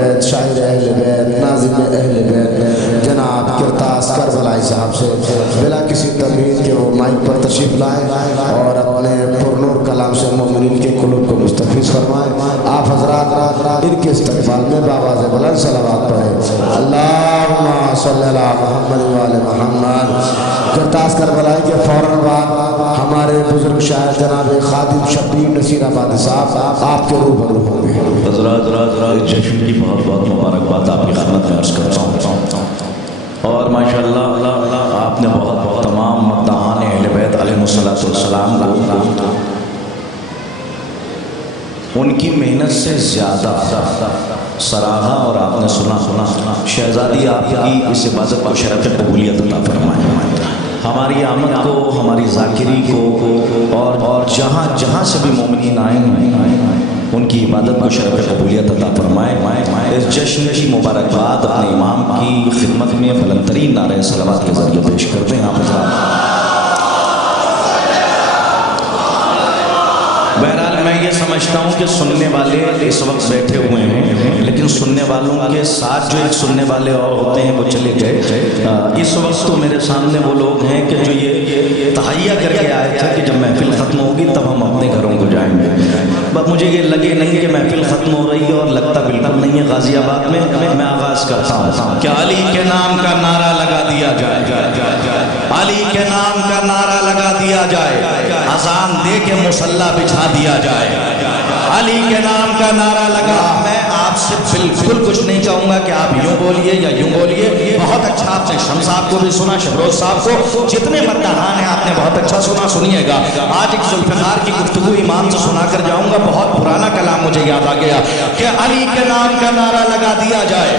بیت، شاعر اہل بیت، ناظم اہل بیت جناب کرتاس کربلائی صاحب سے بلا کسی تمہید کے وہ مائک پر تشریف لائیں اور اپنے پرنور کلام سے مومنین کے قلوب کو مستفیض فرمائیں۔ آپ حضرات ان کے استقبال میں بآواز بلند صلوات پڑھیں۔ اللہم صلی علی محمد وآل محمد۔ کرتاس کربلائی کے فوراً بعد ہمارے بزرگ شاعر جناب خادم شبیر نصیر آبادی صاحب آپ کے روبرو ہوں گے۔ حضرات جشن کی بہت بہت مبارکباد آپ کی خدمت میں عرض کرتا ہوں، اور ماشاءاللہ آپ نے بہت بہت تمام مداحان اہل بیت علیہ السلام کو ان کی محنت سے زیادہ سراہا، اور آپ نے سنا شہزادی آپ کی اس عبادت کو شرف قبولیت عطا فرمائے۔ ہماری آمد کو، ہماری ذاکری کو، اور جہاں جہاں سے بھی مومنین آئے ہیں ان کی عبادت کو شرف قبولیت عطا فرمائے۔ اس جشن کی مبارکباد اپنے امام کی خدمت میں بلند ترین نعرہ صلوات کے ذریعے پیش کرتے ہیں۔ آپ حضرات بہرحال میں یہ سمجھتا ہوں کہ سننے والے اس وقت بیٹھے ہوئے ہیں، لیکن سننے والوں کے ساتھ جو ایک سننے والے اور ہوتے ہیں وہ چلے گئے۔ اس وقت تو میرے سامنے وہ لوگ ہیں کہ جو یہ تہیہ کر کے آئے تھے کہ جب محفل ختم ہوگی تب ہم اپنے گھروں کو جائیں گے۔ بس مجھے یہ لگے نہیں کہ محفل ختم ہو رہی ہے، اور لگتا بالکل نہیں ہے۔ غازی آباد میں آغاز کرتا ہوں کہ علی کے نام کا نعرہ لگا دیا جائے، علی کے نام کا نعرہ لگا دیا جائے، اذان دے کے مصلی بچھا دیا جائے، علی کے نام کا نعرہ لگا۔ میں آپ سے بالکل کچھ نہیں چاہوں گا کہ آپ یوں بولیے یا یوں بولیے۔ بہت اچھا آپ نے شمس صاحب کو بھی سنا، شبروز صاحب کو، جتنے مداحان ہیں آپ نے بہت اچھا سنا۔ سنیے گا آج ایک ذوالفقار کی گفتگو امام سے سنا کر جاؤں گا، بہت پرانا کلام مجھے یاد آ گیا کہ علی کے نام کا نعرہ لگا دیا جائے،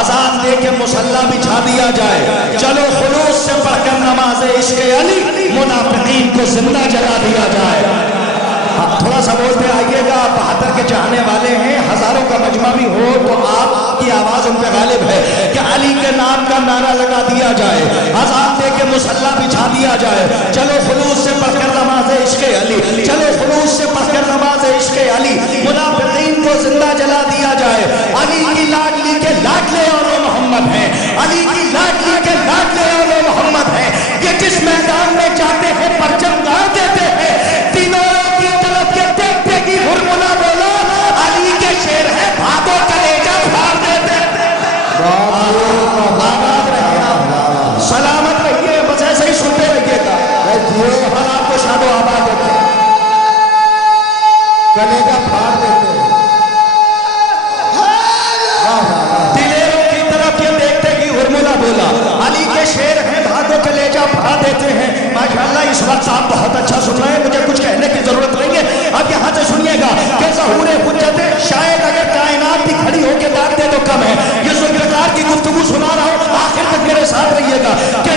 اذان دے کے مصلی بچھا دیا جائے، چلو خلوص سے پڑھ کر نماز عشق علی، منافقین کو زندہ جلا دیا جائے۔ تھوڑا سا بولتے آئیے گا، آپ 72 کے چاہنے والے ہیں، ہزاروں کا مجمع بھی ہو تو آپ کی آواز ان پہ غالب ہے کہ علی کے نام کا نعرہ لگا دیا جائے، اذان دے کے مصلی بچھا دیا جائے، چلو خلوص سے پڑھ کر نماز عشق علی، چلو خلوص سے پڑھ کر نماز عشق علی، منافقین کو زندہ جلا دیا جائے۔ علی کی لاڈلی کے لاڈلے اور محمد ہیں، علی کی لاڈلی کے لاڈلے اور محمد ہیں، یہ جس میدان میں جاتے ہیں پرچم گاڑ دیتے ہیں، تینوں کی طرف یہ دیکھتے کی ہرملا بولا، علی کے شیر ہے بھاگو کلیجہ پھاڑ دیتے ہیں۔ سلامت رہیے، بس ایسے ہی سنتے رہیے گا، ہم آپ کو شاد و آباد ہوتے ہیں، کلیجہ پھاڑ دیتے ہیں۔ دلیروں کی طرف یہ دیکھتے کی ہرملا بولا، علی کے شیر ہیں بھاگو کلیجہ پھاڑ دیتے ہیں۔ ماشاءاللہ اس وقت آپ بہت اچھا سن رہے ہیں، مجھے کچھ کہنے کی ضرورت نہیں ہے۔ اب یہاں سے سنیے گا کہ ظہور حجت شاید اگر کائنات بھی کھڑی ہو کے ڈانٹ دے تو کم ہے۔ یہ ذوالفقار کی گفتگو سنا رہا ہوں، آخر تک میرے ساتھ رہیے گا کہ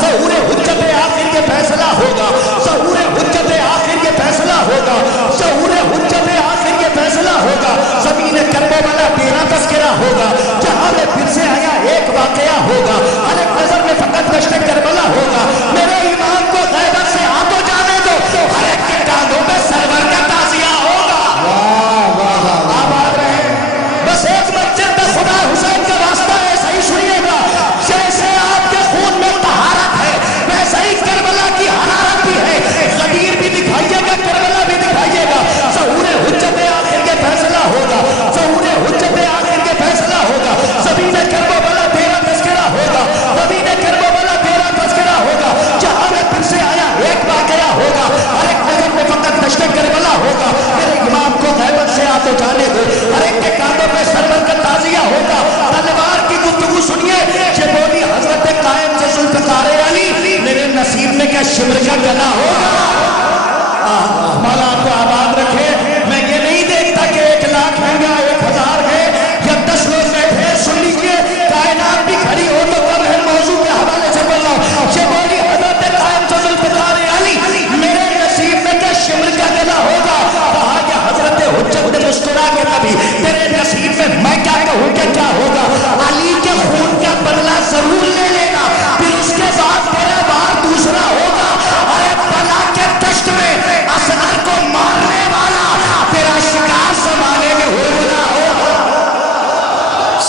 ظہور حجت آخر یہ فیصلہ ہوگا، ظہور حجت آخر یہ فیصلہ ہوگا، ظہور حجت آخر یہ فیصلہ ہوگا۔ زمین کربو والا تیرا تذکرہ ہوگا، جہاں میں پھر سے آیا ایک واقعہ ہوگا، الگ نظر میں فقط دشت کربلا ہوگا۔ میرے ایمان کو غیبت سے ہاتھوں جانے دو،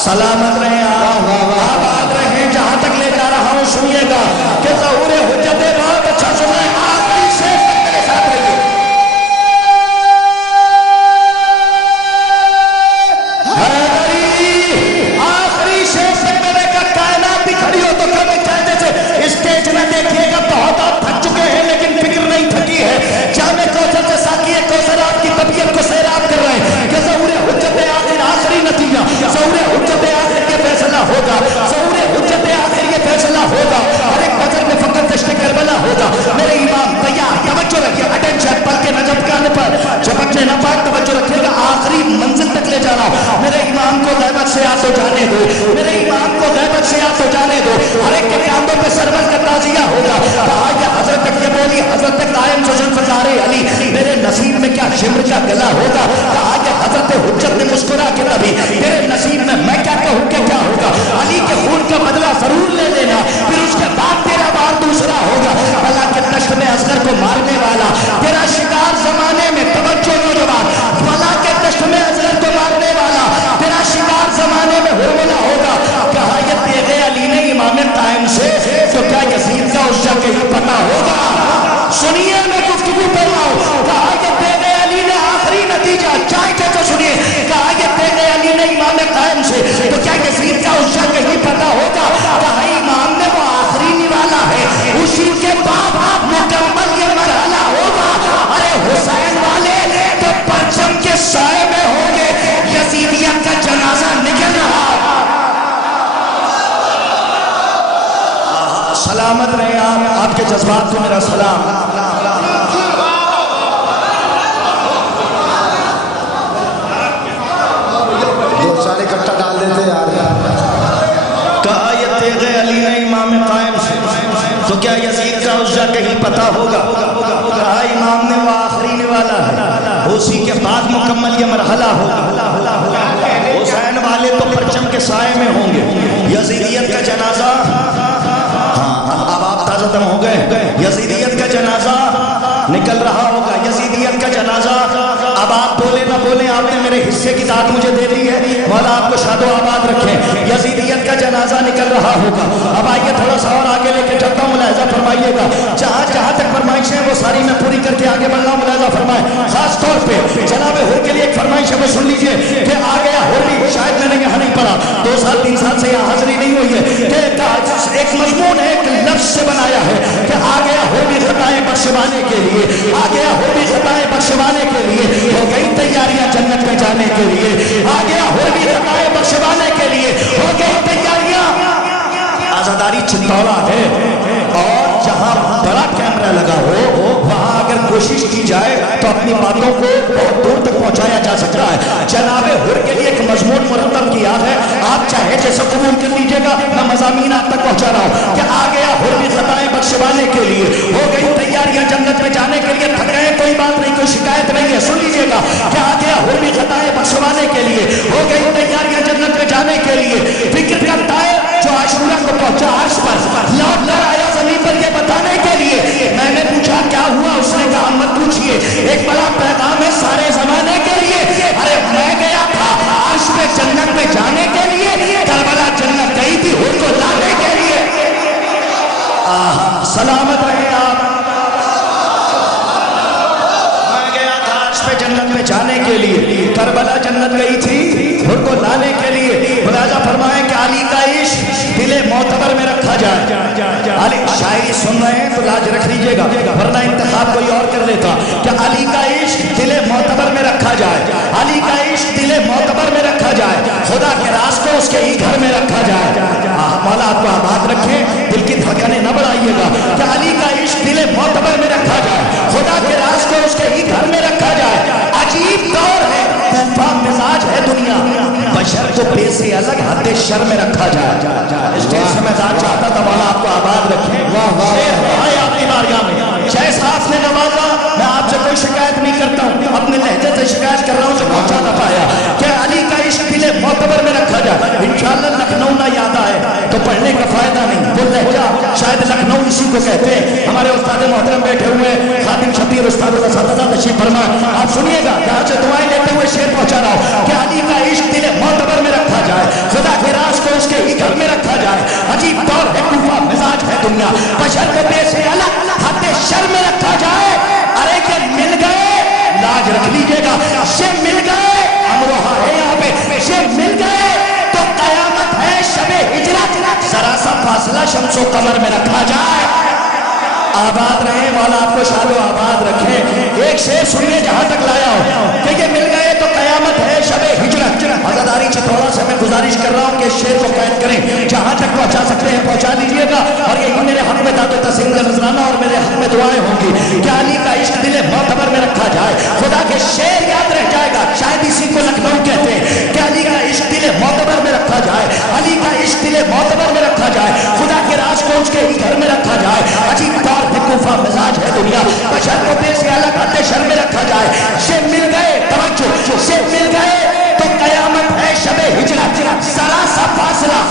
सलामत रहे आप, आबाद रहे। जहां तक ले जा रहा हूं सुनिएगा कि ज़हूर हुज्जत बहुत अच्छा सुने, आखिरी शेर तक मेरे साथ रहिए। आखिरी शेर तक मेरे का कायनात भी खड़ी हो तो कभी कहते थे स्टेज में देखिएगा बहुत आप थक चुके हैं लेकिन फिक्र नहीं थकी है। जामे कौसर से साकिए कौसर आपकी तबीयत को सैराब कर रहे हैं कि ज़हूर हुज्जत आखिर आखिरी नतीजा, ज़हूर हुज्जत आखिर ये फैसला होगा, ज़हूर हुज्जत आखिर ये फैसला होगा। हर एक बजर में फकत दश्त करबला होगा। मेरे इमाम तैयार, तवज्जो रखिए, अटेंशन, पल के नजर कान पर झपकने न पाए, तवज्जो रखिएगा, आखिरी मंजिल तक ले जा रहा हूं। मेरे इमाम को गैबत से आ तो जाने दो, मेरे इमाम को गैबत से आ तो जाने दो। हर एक के कांधों पे सरबत का ताजिया होगा। कहा ये हजरत तक ये बोली, हजरत तक कायम से जुल्फ़कार अली, मेरे नसीब में क्या शिमर का गला होगा। कहा ये हजरत हुज्जत ने मुस्कुरा के तभी, तेरे नसीब में मैं क्या कहूं कि क्या होगा। अली के खून का बदला जरूर ले लेना, फिर उसके बाद तेरा बार दूसरा होगा। अल्लाह के दश्त में असगर को मारने वाला तेरा शिकार जमाने में, तवज्जो नौजवान, अल्लाह के दश्त में असगर को मारने वाला तेरा शिकार जमाने में हुरमुला होगा। कहा ये तेरे अली ने इमाम कायम से तो क्या यजीद का उस जगह ही पता होगा। सुनिए मैं गुफ्तगू कर रहा हूं। कहा ये तेरे अली ने आखिरी नतीजा, चाहे क्या तो सुनिए, कहा ये तेरे अली ने इमाम कायम से तो क्या यजीद का उस जगह ही पता होगा। कहा इमाम ने वो आखिरी निवाला है, उसी के बाद मुकम्मल ये मरहला होगा। अरे हुसैन वाले तो परचम के साए में होंगे, यजीदियत का जनाजा निकल रहा। सलामत रहे आप, आपके जज्बात को मेरा सलाम। दो चार इकट्ठा डाल देते यार। कहा ये तेरे अली ने इमाम कायम से तो क्या यजीद का उस जगह ही पता होगा। कहा इमाम ने वो आखिरी निवाला है, उसी के बाद मुकम्मल ये मरहला होगा। हुसैन वाले तो परचम के साए में होंगे, यजीदियत का जनाजा, हाँ अब आप ताज़ा दम हो गए, यजीदियत का जनाजा निकल रहा होगा, यजीदियत का जनाजा। अब आप बोले ना बोले, आपने मेरे हिस्से की दाद मुझे दे दी है, मौला आपको शादो आबाद रखे। यजीदियत का जनाजा निकल रहा होगा। अब आइए थोड़ा सा और आगे लेके चलता हूँ, मुलाहिजा फरमाइएगा। जहाँ जहाँ तक फरमाइशें हैं वो सारी मैं पूरी करके आगे बढ़ रहा हूँ, मुलाहिजा फरमाए। खास तौर पे जनाब हुर के लिए एक फरमाइश है, वो सुन लीजिए कि आ गया हो भी, शायद मैंने यहाँ नहीं पढ़ा, 2 साल 3 साल से यहाँ हाजिरी नहीं हुई है, कि एक मजमून है, एक लफ्ज से बनाया है कि आ गया हो भी खताएं बख्शवाने के लिए, आ गया हो भी खताएं बख्शवाने के लिए, हो गई तैयारियां जन्नत में जाने के लिए, आ गया हो भी खताएं बख्शवाने के लिए, हो गई तैयारियां। आजादारी चिंतौला है और जहां बड़ा कैमरा लगा हो वहां अगर कोशिश की जाए तो अपनी बातों को बहुत दूर तक पहुंचाया जा सकता है। जनाबे हुर के लिए एक मजमून मुरतब किया है, आप चाहे जैसे कबूल कर लीजिएगा, मैं मज़ामीन आप तक पहुंचा रहा हूं कि आ गया हुर भी खताएं बख्शवाने के लिए, हो गई तैयारियां जन्नत में जाने के लिए। थक गए कोई बात नहीं, कोई शिकायत नहीं है, सुन लीजिएगा कि आ गया हुर भी खताएं बख्शवाने के लिए, हो गई तैयारियां जन्नत में जाने के लिए। फिक्र करता है जो आशूरा को पहुंचा अर्श पर, लौट कर आया जमीन पर ये बताने के लिए। मैंने पूछा क्या हुआ, उसने कहा मत पूछिए, एक बड़ा पैगाम है सारे जमाने के लिए। अरे मैं गया था अर्श पे जन्नत में जाने के लिए, करबला जन्नत गई थी हुर को लाने के लिए। सलामत रहे आप। मैं गया था अर्श पे जन्नत में जाने के लिए, करबला जन्नत गई थी हुर को लाने के लिए। मुलाजा फरमाए कि अली का इश्क दिले मोतबर में रखा जाए। अली शायरी सुन रहे हैं तो लाज रख लीजिएगा, वरना इंतखाब कोई और कर लेता। कि अली का इश्क दिले मोतबर में रखा जाए, अली का इश्क दिले मोतबर में रखा जाए, खुदा के राज को उसके ही घर में रखा जाए। मौला आपको आबाद रखे, दिल की धड़कनें न बढ़ाइएगा। कि अली का इश्क दिले मोतबर में रखा जाए, खुदा के राज को उसके ही घर में रखा जाए। अजीब दौर है, तूफा मिजाज है दुनिया, बशर को पे से अलग हद शर में रखा जाए। स्टेज से मैं दाद चाहता था, मौला आपको आबाद रखे। आपकी बारगाह में जैसा आपने नवाजा, मैं आपसे कोई शिकायत नहीं करता हूँ, अपने लहजे से शिकायत कर रहा हूँ जो पहुंचा ना पाया। क्या अली का इश्क दिले मोतबर में रखा जाए। इंशाअल्लाह लखनऊ ना याद आए तो पढ़ने का फायदा नहीं, वो लहजा शायद लखनऊ इसी को कहते हैं। हमारे उस्ताद मोहतरम बैठे हुए खातिम शबीर उस्ताद तशरीफ फरमा, आप सुनिएगा, जहाँ से दुआएं लेते हुए शेर पहुंचा रहा हूँ कि अली का इश्क दिले मोतबर में रखा जाए, खुदा शम्सो कमर में रखा जाए। आबाद रहे, मौला आपको शादो आबाद रखे। एक शेर सुनिए जहां तक लाया हो कि ये मिल गए तो कयामत है शबे हिजरत। आजादारी चितौड़ा से मैं गुजारिश कर रहा हूँ कि शेर को कैद करें, जहां तक पहुंचा सकते हैं पहुंचा दीजिएगा। और यही मेरे हक में दादो तस्लीम का नजराना और मेरे हक में दुआएं होंगी कि अली का इश्क दिल मोतबर में रखा जाए। खुदा के शेर याद रह जाएगा, शायद इसी को लखनऊ कहते हैं कि अली का इश्क दिल मोतबर में रखा जाए, अली का इश्क दिल मोतबर में रखा जाए, खुदा के राज को उसके ही घर में रखा जाए। अजीब तौर बेवकूफा मिजाज है दुनिया, बशर को देश से अलग हटे शर में रखा जाए। से मिल गए तवज्जो, से मिल गए तो कयामत है शबे हिजरत। जरा सा फासला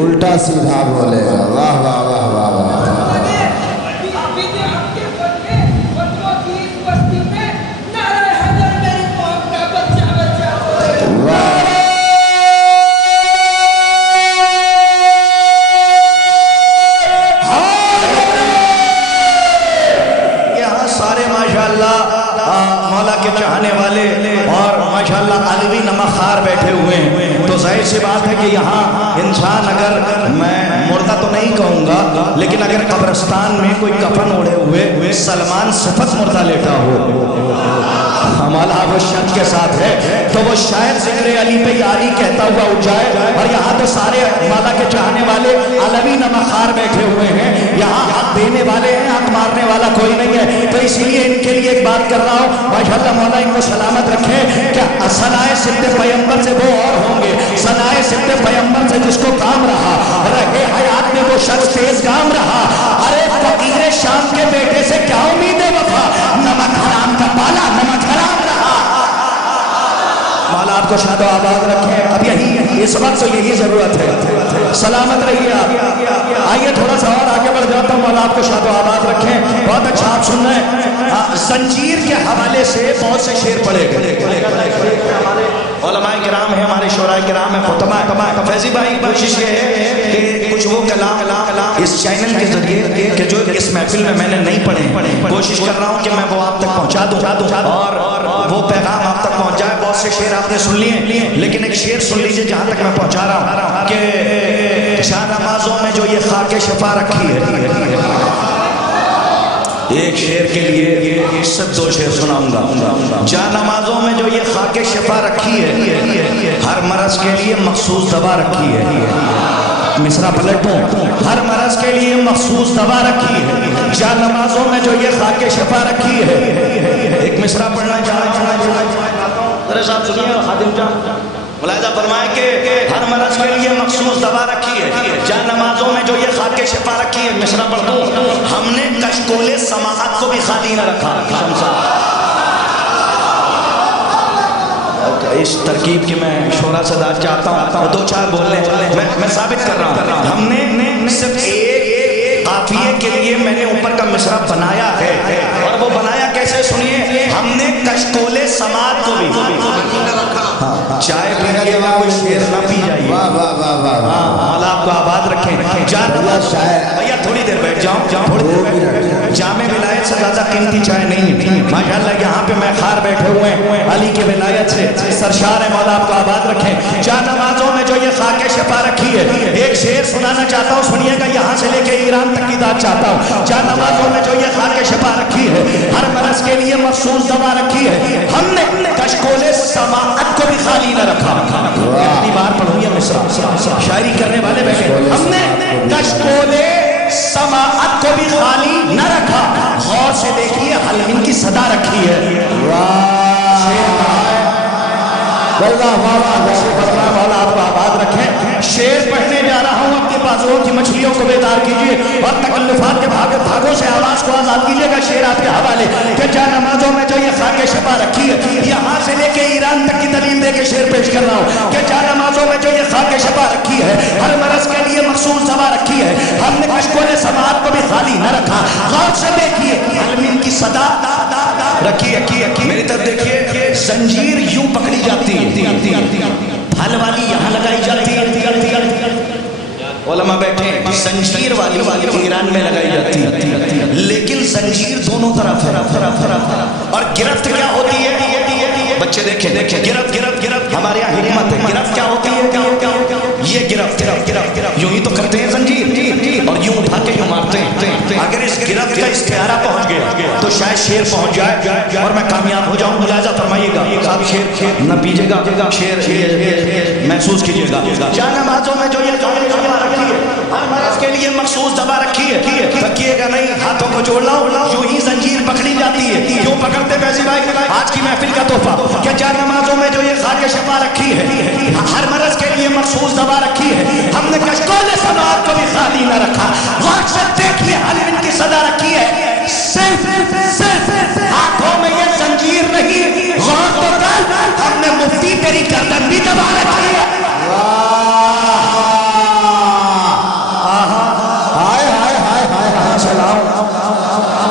उल्टा सीधा बोलेगा। वाह वाह वाह वाह वाह। यहाँ सारे माशाअल्लाह मौला के चाहने वाले और माशाअल्लाह अलवी नमखार बैठे हुए हैं। तो जाहिर सी बात है कि यहाँ इंसान, अगर मैं मुर्दा तो नहीं कहूँगा, लेकिन अगर कब्रिस्तान में कोई कफन ओढ़े हुए सलमान सिफत मुर्दा लेटा हो, हमारा वो शर्त के साथ है, तो वो शायद जिक्र अली पे यारी कहता हुआ उठ जाए। और यहाँ तो सारे मौला के चाहने वाले अलवी नमखार बैठे हुए हैं, यहाँ हक देने वाले हैं, हक मारने वाला कोई नहीं है। तो इसीलिए इनके लिए एक बात कर रहा हूँ, माशाअल्लाह मौला इनको सलामत रखे। क्या सनाए सिद्ध पैगंबर से वो और होंगे, सनाए सिद्ध पैगंबर से जिसको काम रहा, रहे हयात में वो शख्स तेज गाम रहा। अरे फकीर शाम के बेटे से क्या उम्मीद है वफा, नमक हराम का पाला नमक हराम रहा। मौला आपको शादो आबाद रखे। अब यही इस वक्त तो यही जरूरत है। सलामत रहिए आप। आइए थोड़ा सा और आगे बढ़ जाता हूँ। मौला आपको शादो आबाद रखे। बहुत अच्छा आप सुन रहे हैं। जंजीर के हवाले से बहुत से शेर पढ़े गए। उलमाए किराम है, हमारे शोराए किराम है, खुतमा फैजी भाई कोशिश ये है कि कुछ वो कलाम इस चैनल के जरिए कि जो इस महफिल में मैंने नहीं पढ़े, कोशिश कर रहा हूँ कि मैं वो आप तक पहुँचा दूँ और वो पैगाम आप तक पहुँच जाए। बहुत से शेर आपने सुन लिए, लेकिन एक शेर सुन लीजिए जहाँ तक मैं पहुँचा रहा हूँ कि शाहनवाज़ों में जो ये खाके शफा रखी है। एक शेर के लिए सिर्फ दो शेर सुनाऊंगा। जा नमाजों में जो ये खाके शफा रखी है, हर मरज के लिए मखसूस दवा रखी है। मिसरा पलटूं, हर मरज के लिए मखसूस दवा रखी है। जा नमाजों में जो ये खाके शफा रखी है। एक मिसरा पढ़ना चाहता मुलाहिजा फरमाए कि हर मरज के लिए मखसूस दवा रखी है। जा नमाजों में जो ये खाके शफा रखी है। मिसरा पढ़ दूं, हमने कशकोले समाअत को भी खाली न रखा। इस तरकीब की मैं शोरा सदा चाहता हूँ, दो चार बोलने मैं साबित कर रहा हूँ। हमने सिर्फ एक काफिये के लिए मैंने ऊपर का मिसरा बनाया है, और वो बनाया कैसे सुनिए। हमने कशकोले समाअत को भी, चाय पीने के बाद कोई शेर ना पी जाइए। मौला आपको आबाद रखें। भैया थोड़ी देर बैठ जाऊं। जामे विलायत से ज्यादा कीमती चाय नहीं। माशाअल्लाह यहाँ पे मैं खार बैठे हुए हैं अली के विलायत से सरशार है। मौला आपको आबाद रखें। जा नमाजों में जो ये खाके शफा रखी है। एक शेर सुनाना चाहता हूँ, सुनिएगा। यहाँ से लेके ईरान तक की दाद चाहता हूँ। जा नमाजों में जो ये खाके शफा रखी है, हर मरज के लिए मखसूस दवा रखी है। हमने कशकोले समाअत को भी खाली न रखा। कितनी बार पढ़ूंगी मिसरा, शायरी करने वाले बैठे। हमने कशकोले समाअत को भी खाली न रखा। गौर से देखिए हलमिन की सदा रखी है। मौला आपको आबाद रखे। शेर पढ़ने जा रहा हूँ, अपने बाजुओं की मछलियों को बेदार कीजिए और तकल्लुफात के धागों से आवाज को आजाद कीजिएगा। शेर आपके हवाले कि जा नमाजों में जो ये खाके शफा रखी है, यहाँ से लेके ईरान तक की दलील दे के शेर पेश कर रहा हूँ कि जा नमाजों में जो ये खाके शफा रखी है, हर मरज के लिए मखसूस दवा रखी है। हमने कशकोले समात को भी खाली न रखा। गौर से देखिए हलमिन की सदा रखी है। मेरी तरफ देखिए, जंजीर यूं पकड़ी जाती है, फल वाली यहाँ लगाई जाती है, उलमा बैठे, जंजीर वाली ईरान में लगाई जाती है, लेकिन जंजीर दोनों तरफ है। और गिरफ्त क्या होती है? बच्चे देखें, गिरफ्त हमारे यहाँ हिकमत है। गिरफ्त क्या होती है? ये गिरफ्त यूं ही तो करते हैं जंजीर, और यूं उठा के यूं मारते हैं। अगर इस गिरफ्त का इस्तिहारा पहुंच गया तो शायद शेर पहुंच जाए और मैं कामयाब हो जाऊं। मुलाजा फरमाइएगा साहब, शेर न पीजिएगा, शेर महसूस कीजिएगा। जा नमाजों में जो ये रखी है, हर मरज के लिए मखसूस दवा रखी है, थकिएगा नहीं, हाथों को जोड़ लाओ, यूं ही जंजीर पकड़ी जाती है। क्यों पकड़ते फैजी भाई? आज की महफिल का तोहफा क्या जा नमाजों में जो ये खाके शफा रखी है, हर मरज के लिए मखसूस दवा रखी है। हमने कशकोले समात को भी खाली न रखा। गौर से देखिए हलमिन की सदा रखी है। सिर्फ हाथों में ये जंजीर नहीं, गौर तो कर, हमने मुफ्ती तेरी गर्दन भी दबा रखी है।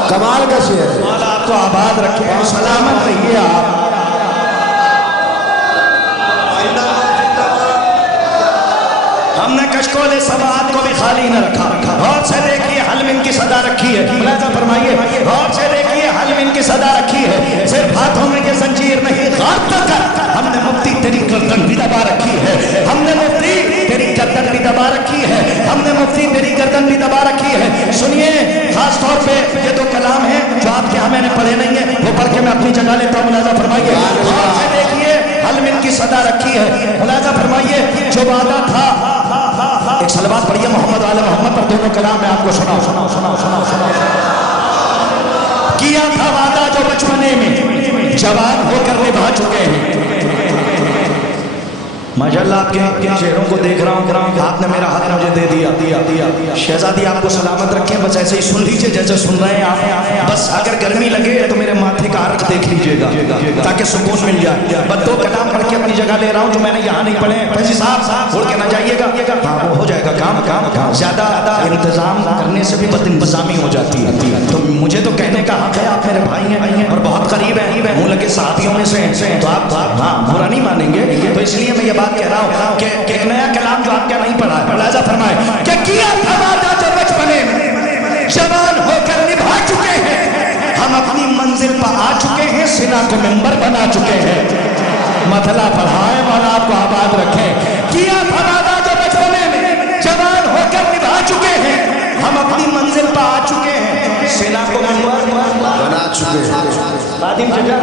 कमाल का शेर है। मौला आपको आबाद रखे, सलामत रहिए आप। हमने कशकोले समात को भी खाली न रखा। गौर से देखिए हलमिन की सदा रखी है। मुलाजा फरमाइए, गौर से देखिए हलमिन की सदा रखी है। सिर्फ हाथों में ये जंजीर नहीं, गौर तो कर, हमने मुफ्ती तेरी गर्दन भी दबा रखी है। हमने मुफ्ती तेरी गर्दन भी दबा रखी है। हमने मुफ्ती तेरी गर्दन भी दबा रखी है। सुनिए, खास तौर पे ये दो कलाम हैं जो आपके यहाँ मैंने पढ़े नहीं है, वो पढ़ के मैं अपनी जगह लेता हूँ। मुलाजा फरमाइए, गौर से देखिए हलमिन की सदा रखी है। मुलाजा फरमाइए, जो वादा था, एक सलवात पढ़िए मोहम्मद वाले मोहम्मद पर, दोनों कलाम में आपको सुनाओ। किया था वादा जो बचपने में, जवान होकर निभा चुके हैं। माशाअल्लाह आपके शेरों को देख रहा हूँ, आपने मेरा हाथ मुझे दे दिया। शहजादी आपको सलामत रखें, बस ऐसे ही सुन लीजिए जैसे सुन रहे हैं आप। बस अगर गर्मी लगे तो मेरे माथे का अर्क देख लीजिएगा ताकि सुकून मिल जाए। बस दो कलाम पढ़ के अपनी जगह ले रहा हूँ जो मैंने यहाँ नहीं पढ़े। फैजी साहब उड़ के ना जाइएगा, हाँ वो हो जाएगा काम। ज्यादा इंतजाम करने से भी बद इंतजामी हो जाती है। तो मुझे तो कहने का हक है, आप मेरे भाई हैं और बहुत करीब है, मुँह लगे साथियों में से, तो आप हाँ बुरा नहीं मानेंगे। तो इसलिए मैं ये बात कह रहा हूँ कि एक नया कलाम जो आपका नहीं पढ़ा है, मुलाजा फरमाए कि किया था वादा जो बचपने में, जवान होकर निभा चुके हैं। हम अपनी मंजिल पर आ चुके हैं, सीना को मिंबर बना चुके हैं। मतला पढ़ाए, मौला आपको आबाद रखे। किया था वादा जो बचपने में, जवान होकर निभा चुके हैं। हम अपनी मंजिल पर आ चुके हैं, सीना को मिंबर बना चुके हैं। बादिम जगह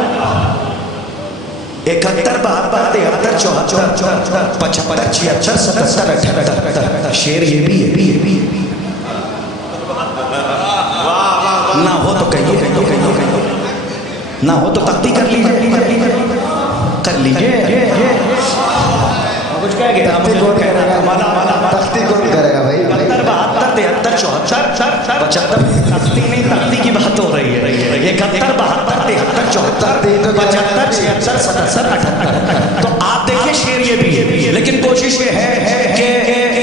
71, 72, 73, 74, 75, 76, 77, 78। शेर ये भी है। ना हो तो कहिए, ना हो तो तख्ती कर लीजिए। कुछ कह गया, तख्ती कौन करेगा भाई? 71, 72, 73, 74, 75। नहीं, तख्ती की बात हो रही है। 71, 72, 73, 74, 75, 76, 77, 78। तो आप देखिए शेर ये भी है, लेकिन कोशिश ये है कि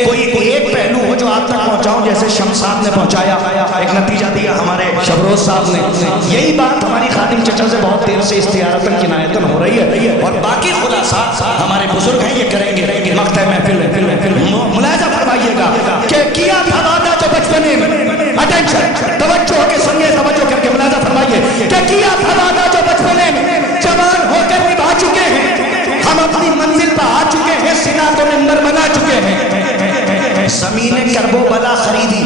कोई एक पहलू हो जो आप तक पहुंचाऊं, जैसे शम्स साहब ने पहुंचाया, एक नतीजा दिया हमारे शबरोज साहब ने। यही बात हमारी खादिम चचा से बहुत देर से इस्तियारतन किनायतन हो रही है, और बाकी खुलासा हमारे बुजुर्ग हैं ये करेंगे। मक्तब महफिल मुलाजा फरमाइएगा कि किया था वादा जो बचपने में। अटेंशन, तवज्जो के सुनिए, तवज्जो करके मुलाजा फरमाइए कि किया था वादा जो बचपने में, जवान होकर निभा चुके हैं। हम अपनी मंजिल पर आ चुके हैं, सीना को मिंबर बना चुके हैं। ज़मीन करबो बला खरीदी,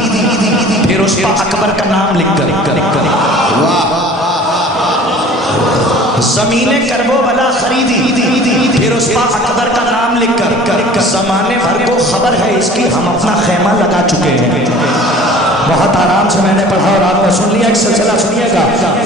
फिर उस पर अकबर का नाम लिख कर। ज़मीन करबो बला खरीदी, फिर उस पर अकबर का नाम लिख कर। ज़माने भर को खबर है इसकी, हम अपना खैमा लगा चुके हैं। बहुत आराम से میں نے پڑھا اور آپ نے سن لیا. ایک سلسلہ سنیے گا.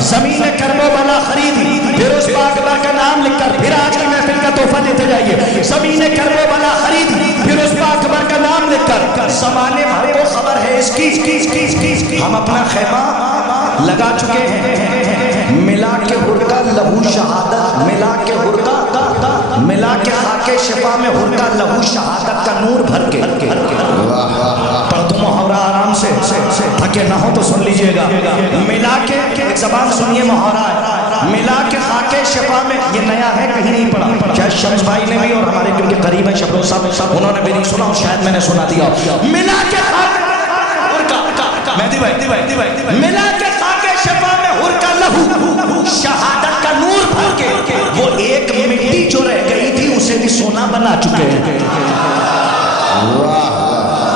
زمین کرب و بلا خریدی پھر اس باغباں کا نام لکھ کر پھر آج کی محفل کا تحفہ دیتے جائیے. زمین کرب و بلا خریدی پھر اس باغباں کا نام لکھ کر زمانے بھر کو خبر ہے اس کی. ہم اپنا خیمہ لگا چکے ہیں. ملا کے ہرکا لہو شہادت, ملا کے ہرکا, ملا کے خاکے شفا میں ہرکا لہو شہادت کا نور بھر کے. پر تم محاورہ آرام سے تھکے نہ ہو تو سن لیجئے گا. ملا کے, ایک زبان سنیے محاورہ ہے, ملا کے خاکے شفا میں. یہ نیا ہے, کہیں نہیں پڑھا. شاید شمس بھائی نے بھی, اور ہمارے کیونکہ قریب ہیں شبرو صاحب, انہوں نے بھی نہیں سنا, شاید میں نے سنا دیا. ملا کے خاکے مہدی بھائی, ملا کے خاکے شفا میں ہرکا لہو شہادت کا نور بھر کے. وہ ایک مٹی جو رہ گئی تھی اسے بھی سونا بنا چکے ہیں.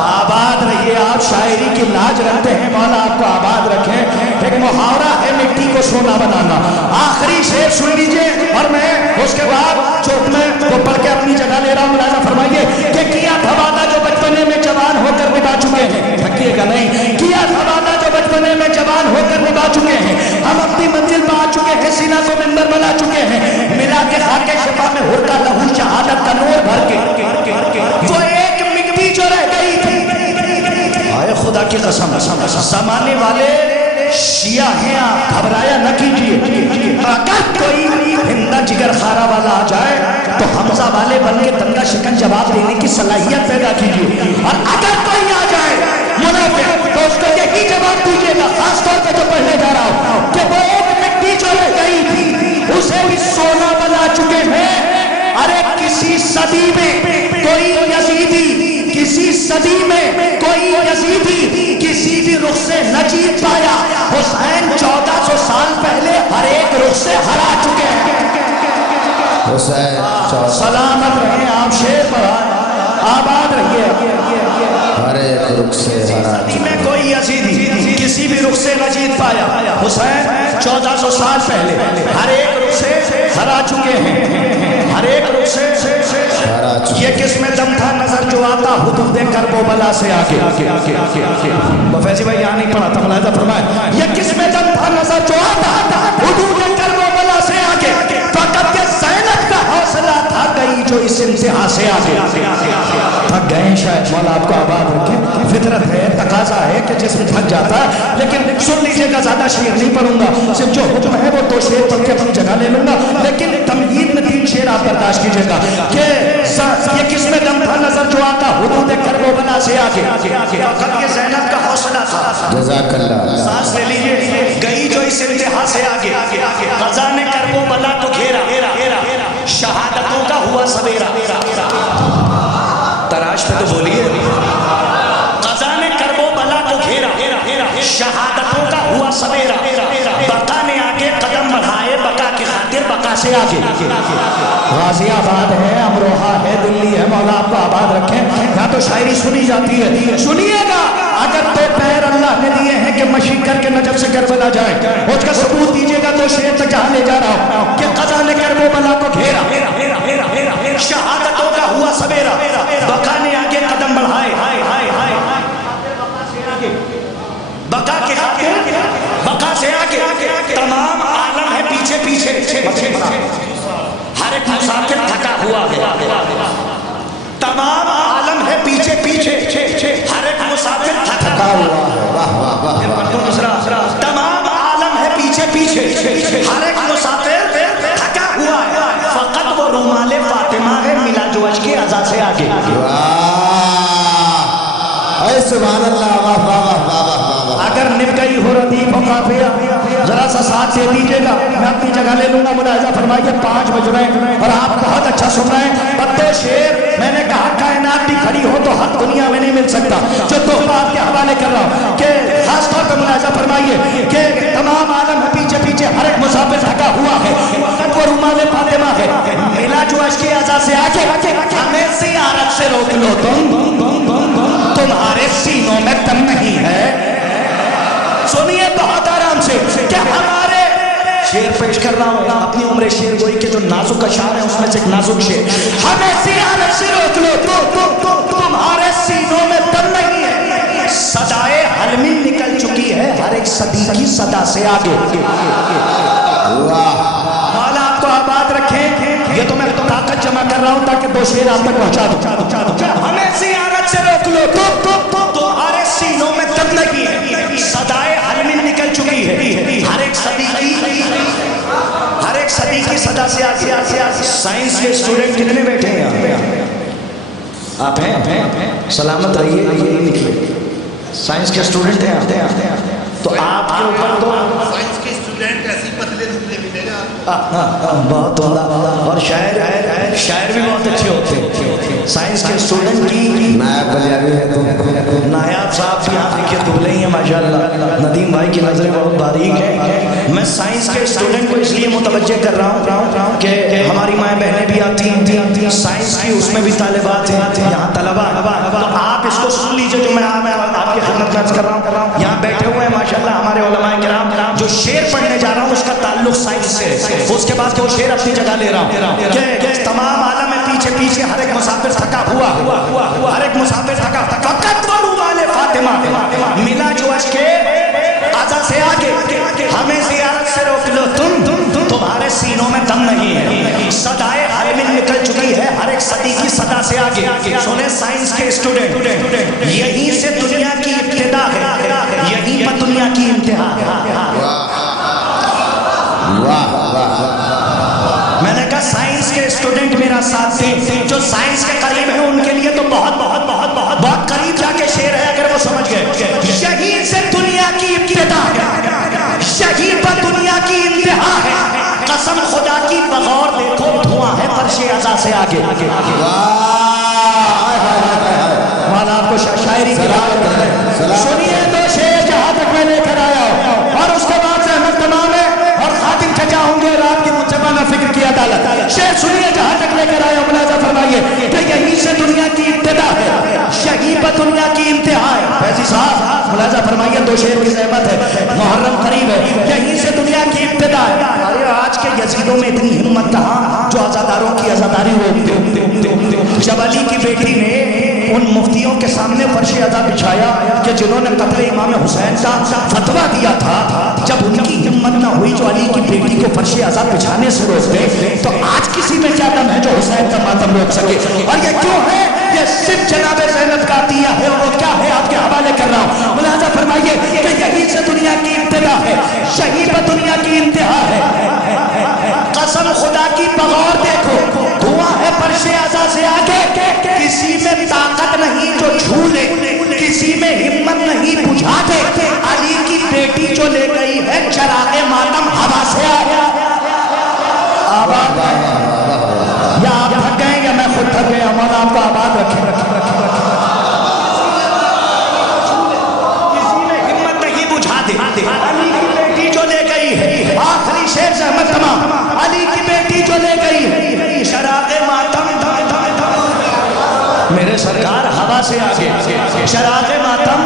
آباد رہیے آپ, شاعری کی لاج رکھتے ہیں, مولا آپ کو آباد رکھیں. ایک محاورہ ہے مٹی کو سونا بنانا. آخری شعر سن لیجئے اور میں اس کے بعد چوک میں وہ پڑھ کے اپنی جگہ لے رہا ہوں. ملاحظہ فرمائیے کہ کیا تھا وعدہ جو بچپنے میں جوان ہو کر نبھا چکے ہیں. تھکیے گا نہیں. کیا تھا وعدہ جو بچپنے میں جوان ہو کر نبھا چکے ہیں. ہم اپنی منزل پہ آ چکے ہیں, سینہ کو منبر بنا چکے ہیں. ملا کے خاکے شفا میں ہرکا لہو شہادت کا نور بھر کے. وہ ایک مٹی جو رہ گئی تھی, آئے خدا کی قسم, زمانے والے شیعہ ہیں, آپ گھبرایا نہ کیجیے. اگر کوئی ہندہ جگر خارہ والا آ جائے تو حمزہ والے بن کے تنگا شکن جواب دینے کی صلاحیت پیدا کیجیے. اور اگر کوئی آ جائے منافق تو اس کو یہی جواب دیجیے گا, خاص طور پہ جو پڑھنے جا رہا ہوں, کہ وہ ایک مٹی جو رہ گئی تھی اسے بھی سونا بنا چکے ہیں. ارے کسی صدی میں کوئی یزیدی, کسی صدی میں کوئی یزیدی کسی بھی رخ سے نہ جیت پایا. حسین 1400 سال پہلے ہر ایک رخ سے ہرا چکے ہیں. حسین سلامت رہیں آپ, شیر پڑھائیں, آباد رہیے. ہر ایک رخ سے ہرا صدی میں کوئی یزیدی کسی بھی رخ سے نہ جیت پایا. حسین 1400 سال پہلے ہر ایک رخ سے ہرا چکے ہیں. ہر ایک رخ سے ہرا چکے. یہ کس میں دم تھا نظر جو آتا حدود کرب و بلا سے آگے. فیضی بھائی یہاں نہیں پڑھا تھا, ملاحظہ فرمائے. یہ کس میں دم تھا نظر جو آتا حدود کرب و بلا سے آگے. فقط کہ زینب کا حوصلہ تھا گئی جو اس انتہا سے آگے. تھک گئے شاید, مولا آپ کو آباد رکھے. فطرت ہے, تقاضا ہے کہ جسم تھک جاتا ہے. لیکن سن لیجئے گا, زیادہ شعر نہیں پڑھوں گا, صرف جو حکم ہے وہ 2 شعر پڑھ کے اپنی جگہ لے لوں گا. لیکن تمہید میں 3 شعر آپ برداشت کیجئے گا کہ یہ کس میں دم تھا نظر جو آتا حدود کرب و بلا سے آگے. فقط یہ زینب کا حوصلہ تھا. جزاک اللہ. سانس لے لیجئے, گئی جو اس انتہا سے آگے. قضا نے کرب و بلا کو گھیرا, شہادتوں کا ہوا سویرا. تراش پہ تو بولیے. قضا نے کرب و بلا کو گھیرا, شہادتوں کا ہوا سویرا. بقا نے آگے قدم بڑھائے, بقا کی خاطر بقا سے آگے. غازی آباد ہے, امروہہ ہے, دلی ہے, مولا آپ کو آباد رکھیں. یہاں تو شاعری سنی جاتی ہے, سنیے گا. اگر 2 پیر اللہ نے دیے ہیں کہ مشی کر کے نجف سے کربلا جائے, اس کا ثبوت دیجیے گا. 2 شعر تک جہاں لے جا رہا ہوں کہ قضا نے کرب و بلا کو گھیرا, شہادتوں کا ہوا سویرا. بقا نے آگے قدم بڑھائے, بقا کے خاطر بقا سے آگے. تمام عالم ہے پیچھے پیچھے, ہر ایک مسافر تھکا ہوا ہے. تمام عالم ہے پیچھے پیچھے, ہر ایک مسافر تھکا ہوا ہے. تمام عالم ہے پیچھے پیچھے, ہر ایک مسافر تھکا ہوا ہے. فقط وہ رومال فاطمہ ہے ملا جو اج کے عزا سے آگے. اے سبحان اللہ, واہ واہ واہ واہ. اگر نب گئی ہو ردیف و قافیہ, ذرا سا ساتھ دے دیجئے گا, میں اپنی جگہ لے لوں گا. ملاحظہ فرمائیے 5 بج رہے ہیں اور آپ بہت اچھا سن رہے ہیں. 2 شعر میں نے کہا کائنات بھی کھڑی ہو تو حق دنیا میں نہیں مل سکتا, جو تحفہ آپ کے حوالے کر رہا ہوں. کہ خاص طور پر ملاحظہ فرمائیے کہ تمام عالم ہے پیچھے پیچھے, ہر ایک مسافر تھکا ہوا ہے. فقط وہ رومال فاطمہ ہے ملا جو اج کے عزا سے آگے. ہمیں زیارت سے روک لو تمہارے سینوں میں دم نہیں ہے. سنیے بہت آرام سے کہ ہمارے شعر پیش کر رہا ہوں, اپنی عمر شعر گوئی کے جو نازک اشعار ہیں اس میں سے ایک نازک شعر. ہمیں زیارت سے روک لو تمہارے سینوں میں دم نہیں ہے. صدائے حلمی نکل چکی ہے एक सदी की सदा से आगे। मौला आपको आबाद रखे। ये तो मैं ताकत जमा कर रहा हूं ताकि दो शेर आप तक पहुंचा दूं। हमें जियारत से रोक लो तो तुम्हारे सीनों में दम लगी है, सदाए हलमिन निकल चुकी है। हर एक सदी की सदा से आगे। साइंस के स्टूडेंट कितने बैठे हैं यहाँ? आप हैं? सलामत रहिए, ये निकले। साइंस के स्टूडेंट हैं आप, तो आपके ऊपर तो साइंस के स्टूडेंट ऐसे पतले दुबले मिलेगा बहुत वाला। और शायर भी बहुत अच्छे होते हैं। साइंस के स्टूडेंट की नायब पंजाबी है तो नायाब साहब यहाँ देखिए दुबले ही हैं माशाल्लाह। नदीम भाई की नजरें बहुत बारीक हैं। मैं साइंस के स्टूडेंट को इसलिए मुतवज्जे कर रहा हूँ कि हमारी माएँ बहनें भी आती हैं साइंस की, उसमें भी तालिबात हैं, यहाँ तलबा। तो आप इसको सुन लीजिए जो मैं आपकी खिदमत में अर्ज कर रहा हूँ। यहाँ बैठे हुए हैं माशाल्लाह हमारे उलमाए किराम। जो शेर पढ़ने जा रहा हूँ उसका ताल्लुक साइंस से है। उसके बाद वो शेर अपनी जगह ले रहा हूँ कि तमाम आलम में पीछे हर एक मुसाफिर थका हुआ, हर एक मुसाफिर थका। फकत वरू वाले फातिमा मिला जो अशके आजा से आगे। हमें जियारत से रोक लो तुम्हारे सीनों में दम नहीं है, सदाए हलमिन निकल चुकी है हर एक सदी की सदा से आगे। सुने साइंस के स्टूडेंट, यहीं से दुनिया की इब्तिदा है, यहीं पर दुनिया की इंतहा है। मैंने कहा साइंस के स्टूडेंट मेरा साथ दें, जो साइंस के करीब है उनके लिए तो बहुत करीब जाके शेर है अगर वो समझ गए। यहीं से दुनिया की इब्तिदा है, यहीं पर दुनिया की इंतहा है। कसम खुदा की बगौर देखो धुआं है फर्शे अज़ा से आगे। माला आपको शायरी सुनिए तो शेर जहां तक मैं लेकर आया और उसके बाद से अहमद तमाम है और खातिम चचा होंगे रात की मुझसे ना फिक्र की अदालत। शेर सुनिए जहां तक लेकर आया, मुलाजा फरमाइए कि यहीं से दुनिया की इब्तिदा है, यहीं पर दुनिया की इंतहा है। फैजी साहब मुलाजा फरमाइए, दो शेर की ज़हमत है, मुहर्रम करीब है, यहीं से दुनिया की इब्तिदा है। अरे आज के यजीदों में इतनी हिम्मत कहाँ जो आज़ादारों की आज़ादारी रोकते। जब अली की बेटी ने उन मुफ्तियों के सामने फर्श अदा बिछाया कि जिन्होंने कत्ल इमाम हुसैन का फतवा दिया था, जब उनकी हिम्मत ना हुई जो अली की बेटी को फर्श अदा बिछाने से रोक दे, तो आज किसी में क्या दम है जो हुसैन का मातम रोक सके? और ये क्यों है? ये सिर्फ जनाबे ज़ैनब का दिया है। और वो क्या है आपके हवाले कर रहा हूँ, मुलाजा फरमाइए कि यहीं से दुनिया की इब्तिदा है, यहीं पर दुनिया की इंतहा है। कसम खुदा की बगौर देखो धुआं है फर्श अज़ा से आगे। किसी में ताकत नहीं जो झूले, किसी में हिम्मत नहीं बुझा दे। अली की बेटी जो ले गई है चरागे मातम हवा से आया। या आप थक गए या मैं खुद थक गया? मौला आपको आबाद रखे। किसी में हिम्मत नहीं बुझा दे। अली की बेटी जो ले गई है, आखिरी शेर से अहमद तमाम, अली की बेटी जो ले गई है शरागे मातम मेरे सरकार हवा से आगे। शरागे मातम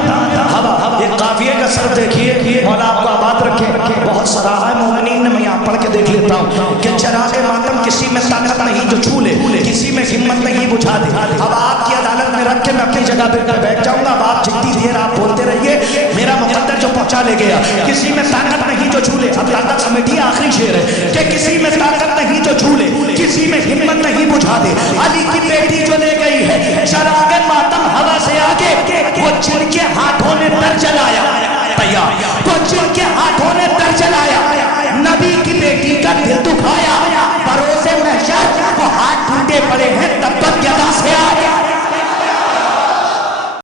हवा। एक काफिये का सर देखिए, मौला आपको आबाद रखे। बहुत सराहा है मोमिनीन ने, मैं यहाँ पढ़ के देख लेता हूँ कि शरागे मातम किसी में ताकत नहीं जो छू ले, किसी में हिम्मत नहीं बुझा दे। अब आपकी अदालत में रख के मैं अपनी जगह पर बैठ जाऊंगा। अब आप जितनी देर आप बोलते रहिए, मेरा मुकद्दर जो पहुंचा ले गया। किसी में ताकत नहीं जो छू ले। अब ताकत समेटी आखिरी शेर है कि किसी में ताकत नहीं जो छू ले, किसी में हिम्मत नहीं बुझा दे। अली की बेटी जो ले गई है शरागे मातम हवा से आगे, वो जिनके हाथों ने दर जलाया तैयार।